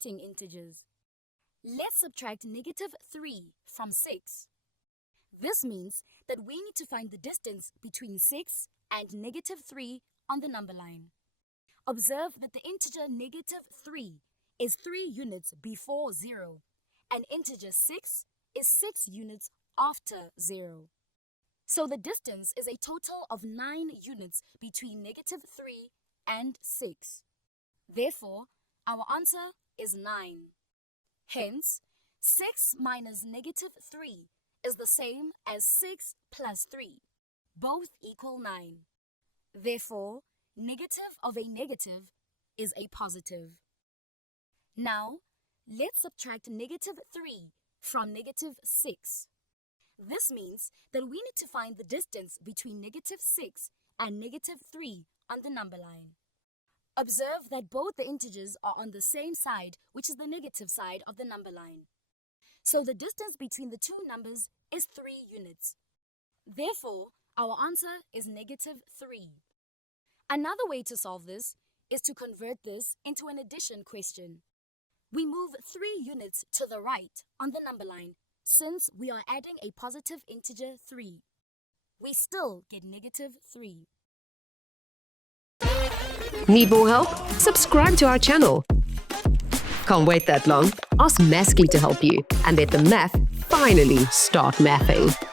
subtracting integers. Let's subtract -3 from 6. This means that we need to find the distance between 6 and -3 on the number line. Observe that the integer -3 is 3 units before 0, and integer 6 is 6 units after 0. So the distance is a total of 9 units between -3 and 6. Therefore, our answer is 9. Hence, 6 minus -3 is the same as 6 plus 3. Both equal 9. Therefore, negative of a negative is a positive. Now, let's subtract -3 from -6. This means that we need to find the distance between -6 and -3 on the number line. Observe that both the integers are on the same side, which is the negative side of the number line. So the distance between the two numbers is 3 units. Therefore, our answer is -3. Another way to solve this is to convert this into an addition question. We move 3 units to the right on the number line since we are adding a positive integer 3. We still get -3. Need more help? Subscribe to our channel. Can't wait that long? Ask Maskly to help you and let the math finally start mathing.